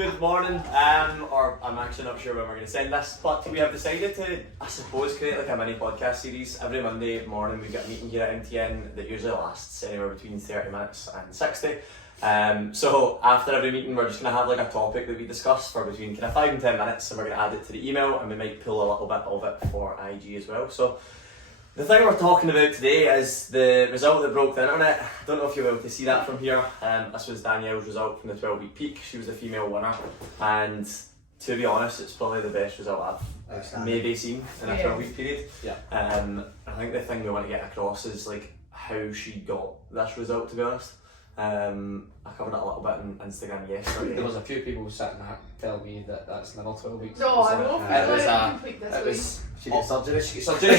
Good morning, or I'm actually not sure when we're going to send this, but we have decided to, I suppose, create like a mini podcast series. Every Monday morning we get a meeting here at MTN that usually lasts anywhere between 30 minutes and 60. So after every meeting we're just going to have like a topic that we discuss for between kind of 5 and 10 minutes, and we're going to add it to the email, and we might pull a little bit of it for IG as well. So the thing we're talking about today is the result that broke the internet. I don't know if you'll be able to see that from here. This was Danielle's result from the 12-week peak. She was the female winner, and to be honest, it's probably the best result I've maybe seen in a 12-week period. Yeah. I think the thing we want to get across is like how she got this result, to be honest. I covered it a little bit on Instagram yesterday. There was a few people sitting there telling me that that's never 12 weeks. No, I know. It was She got surgery. surgery.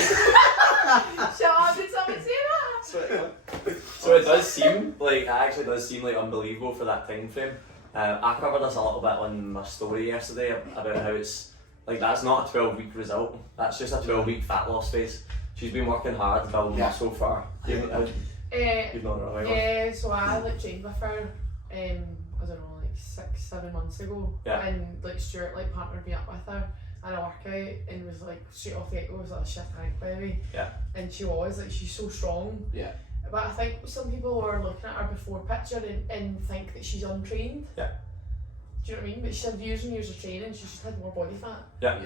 Shut up, did someone say that? So it does seem like, it actually does seem like unbelievable for that time frame. I covered this a little bit on my story yesterday about how it's like that's not a 12-week result. That's just a 12-week fat loss phase. She's been working hard to build muscle for. You've known her a while. Yeah, so I like trained with her. I don't know, like 6-7 months ago. Yeah. And like Stuart like partnered me up with her and a workout, and was like straight off the get-go was like a shift rank by the way. Yeah. And she was like, she's so strong. Yeah. But I think some people are looking at her before picture and think that she's untrained. Yeah. Do you know what I mean? But she's had years and years of training, she's just had more body fat. Yeah.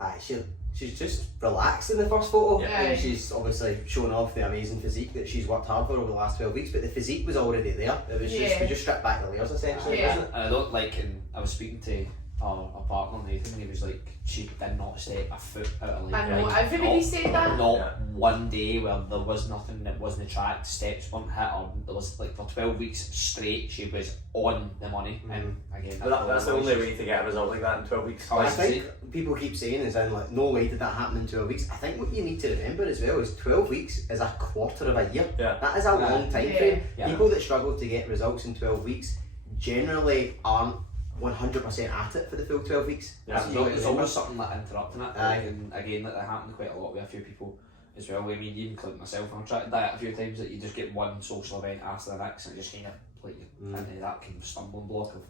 Aye, she's just relaxed in the first photo. Yeah. And she's obviously shown off the amazing physique that she's worked hard for over the last 12 weeks, but the physique was already there. It was just, we just stripped back the layers essentially, Yeah. wasn't it? And I don't like, and I was speaking to our partner Nathan, and he was like, she did not step a foot out of line. I know, Like, everybody said that. Not one day where there was nothing that wasn't tracked, steps weren't hit, or there was like for 12 weeks straight she was on the money. And again, But that's the only way to get a result like that in 12 weeks. Oh, I think people keep saying is in like, no way did that happen in 12 weeks. I think what you need to remember as well is 12 weeks is a quarter of a year. Yeah. That is a long time frame. Yeah. People that struggle to get results in 12 weeks generally aren't 100% at it for the full 12 weeks. Yeah. There's always something like interrupting it. Aye. And again, that happened quite a lot with a few people as well. I mean, even including myself, I've tried to diet a few times that you just get one social event after the next and it just kind of like into that kind of stumbling block of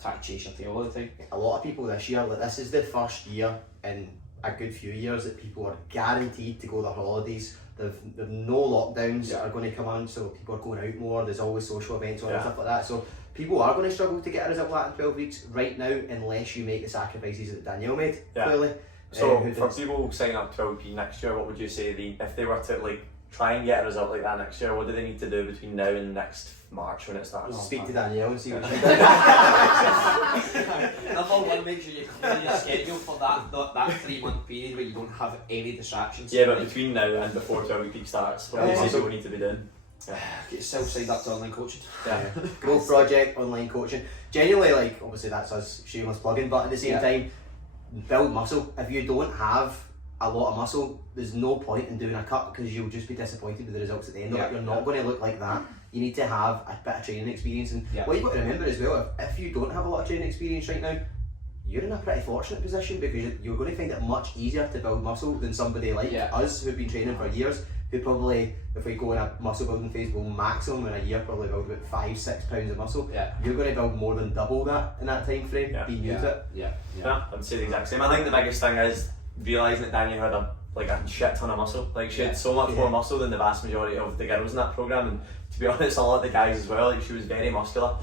trying to chase your tail all the time. A lot of people this year, like this is the first year in a good few years that people are guaranteed to go their holidays. There's no lockdowns that are going to come on, so people are going out more. There's always social events on and stuff like that. So people are going to struggle to get a result like that in 12 weeks right now, unless you make the sacrifices that Danielle made, clearly. So for people signing up 12p next year, what would you say if they were to like try and get a result like that next year, what do they need to do between now and next March when it starts? Speak to Danielle and see what she does. Number one, make sure you clear your schedule for that 3-month period where you don't have any distractions. Yeah, but between now and before 12-week peak starts, what do you say people need to be doing? Get yourself signed up to online coaching. Yeah. Growth project, online coaching. Genuinely, like, obviously that's us shameless plugging, but at the same time, build muscle. If you don't have a lot of muscle, there's no point in doing a cut because you'll just be disappointed with the results at the end of it. You're not going to look like that. You need to have a bit of training experience, and what you've got to remember as well, if you don't have a lot of training experience right now, you're in a pretty fortunate position because you're going to find it much easier to build muscle than somebody like us who've been training for years, who probably, if we go in a muscle building phase, will maximum in a year probably build about 5-6 pounds of muscle. You're going to build more than double that in that time frame, be new to it. Yeah, I'd say the exact same. I think the biggest thing is realising that Danielle had a shit ton of muscle. Like she had so much more muscle than the vast majority of the girls in that programme, and to be honest, a lot of the guys as well. Like she was very muscular,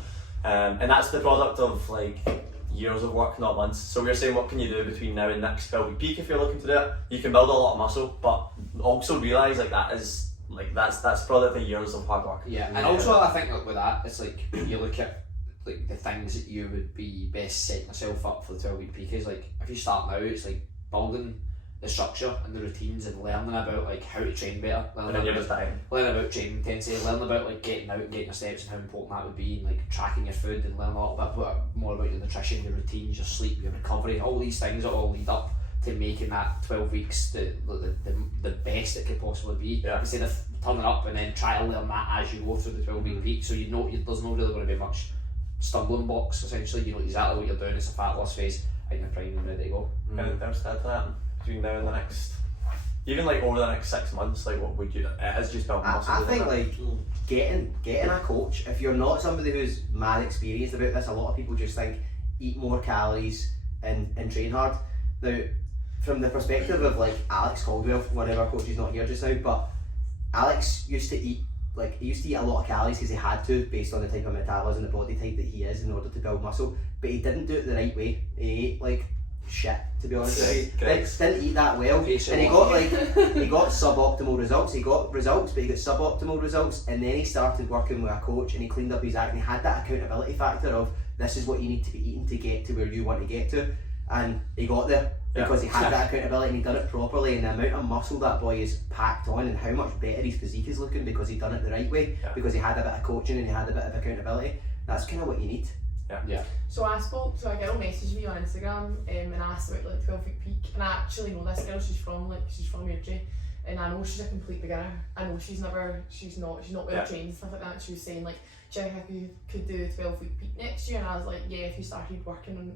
and that's the product of like years of work, not months. So we're saying, what can you do between now and next 12-week peak if you're looking to do it? You can build a lot of muscle, but also realise like that is like that's product of years of hard work. And also I think like with that, it's like you look at like the things that you would be best setting yourself up for the 12-week peak is like if you start now, it's like building the structure and the routines and learning about like how to train better, learning about training intensity, learning about like getting out and getting your steps and how important that would be, and like tracking your food and learning a little bit more about your nutrition, your routines, your sleep, your recovery. All these things that all lead up to making that 12 weeks the best it could possibly be, instead of turning up and then try to learn that as you go through the 12-week peak. So there's not really going to be much stumbling blocks. Essentially, you know exactly what you're doing. It's a fat loss phase and you're primed and ready to go. Anything else to add to that between now and the next Even like over the next 6 months, like what would you? It is just building muscle. I think isn't it? like getting a coach. If you're not somebody who's mad experienced about this, a lot of people just think eat more calories and train hard. Now, from the perspective of like Alex Caldwell, one of our coaches not here just now, but Alex used to eat a lot of calories because he had to, based on the type of metabolism, the body type that he is, in order to build muscle. But he didn't do it the right way. He ate like shit, to be honest with you. Didn't eat that well, and he got suboptimal results. He got results, but he got suboptimal results, and then he started working with a coach, and he cleaned up his act, and he had that accountability factor of this is what you need to be eating to get to where you want to get to, and he got there because he had that accountability and he done it properly, and the amount of muscle that boy is packed on and how much better his physique is looking because he done it the right way, because he had a bit of coaching and he had a bit of accountability. That's kind of what you need. So a girl messaged me on Instagram and asked about like 12-week peak, and I actually know this girl. She's from Urdry, and I know she's a complete beginner. I know she's not well trained and stuff like that. She was saying like, check if you could do a 12-week peak next year, and I was like, yeah, if you started working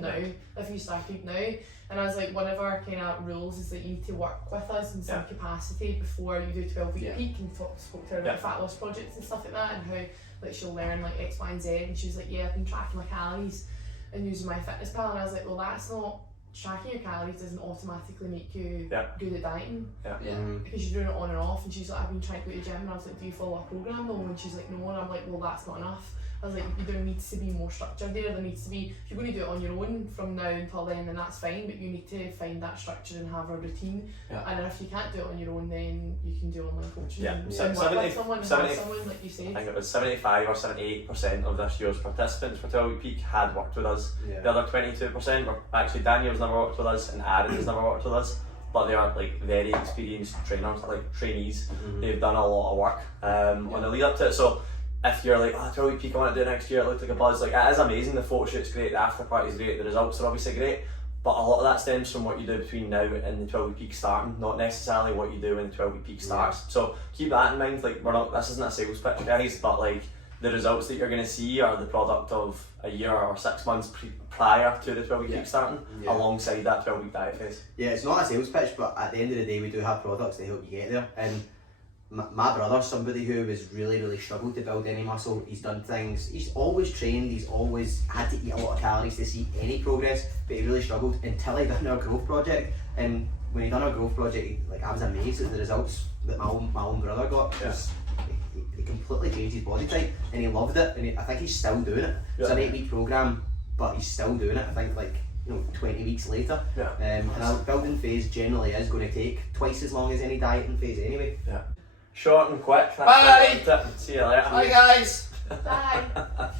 now, if you started now. And I was like, one of our kind of rules is that you need to work with us in some capacity before you do 12-week peak, and spoke to her about fat loss projects and stuff like that, and how like she'll learn like X, Y and Z, and she was like, yeah, I've been tracking my calories and using my fitness pal, and I was like, well, that's not, tracking your calories doesn't automatically make you good at dieting, because you're doing it on and off. And she's like, I've been trying to go to the gym, and I was like, do you follow a program though? And she's like, no. And I'm like, well, that's not enough. I was like, there needs to be more structure there. There needs to be, if you're going to do it on your own from now until then that's fine, but you need to find that structure and have a routine. And then if you can't do it on your own, then you can do online coaching and work with someone, like you say. I think it was 75 or 78% of this year's participants for 12-week peak had worked with us. The other 22% were actually, Danielle's never worked with us and Aaron has never worked with us, but they are like very experienced trainers, like trainees. They've done a lot of work on the lead up to it. So if you're like, 12-week peak, I want to do it next year, it looked like a buzz, like it is amazing, the photo shoot's great, the after party's great, the results are obviously great, but a lot of that stems from what you do between now and the 12-week peak starting, not necessarily what you do when the 12-week peak starts. So keep that in mind. Like, this isn't a sales pitch, guys, but like the results that you're going to see are the product of a year or 6 months prior to the 12-week peak starting, alongside that 12-week diet phase. Yeah, it's not a sales pitch, but at the end of the day we do have products to help you get there. And my brother's somebody who has really struggled to build any muscle. He's done things, he's always trained, he's always had to eat a lot of calories to see any progress, but he really struggled until he done our growth project. And when he done our growth project, I was amazed at the results that my own brother got. He completely changed his body type and he loved it, and I think he's still doing it. It's an 8-week program, but he's still doing it. I think 20 weeks later. And our building phase generally is going to take twice as long as any dieting phase anyway. Short and quick. Bye. See you later. Bye guys. Bye.